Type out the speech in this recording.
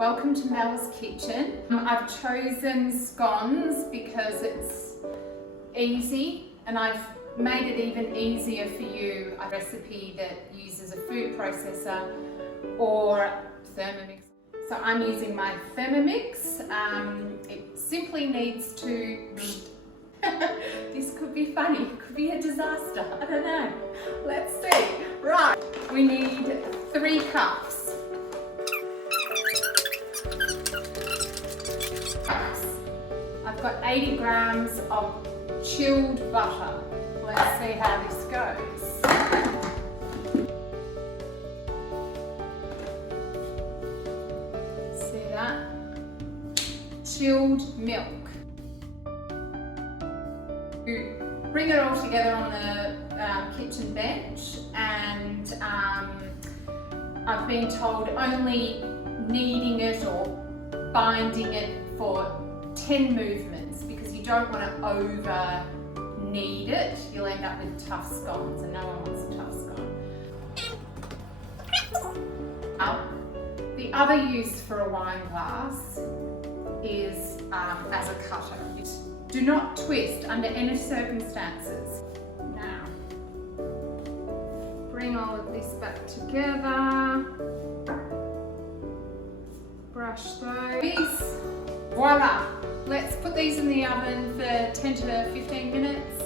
Welcome to Mel's Kitchen. I've chosen scones because it's easy, and I've made it even easier for you, a recipe that uses a food processor or thermomix. So I'm using my thermomix. It simply needs to... This could be funny, it could be a disaster, I don't know. Let's see. Right, we need 3 cups. I've got 80 grams of chilled butter. Let's see how this goes. See that? Chilled milk. You bring it all together on the kitchen bench, and I've been told only kneading it or binding it for 10 movements, because you don't want to over knead it. You'll end up with tough scones, and no one wants a tough scone. Now, the other use for a wine glass is as a cutter. Do not twist under any circumstances. Now, bring all of this back together. Brush those. Voila! Let's put these in the oven for 10 to 15 minutes.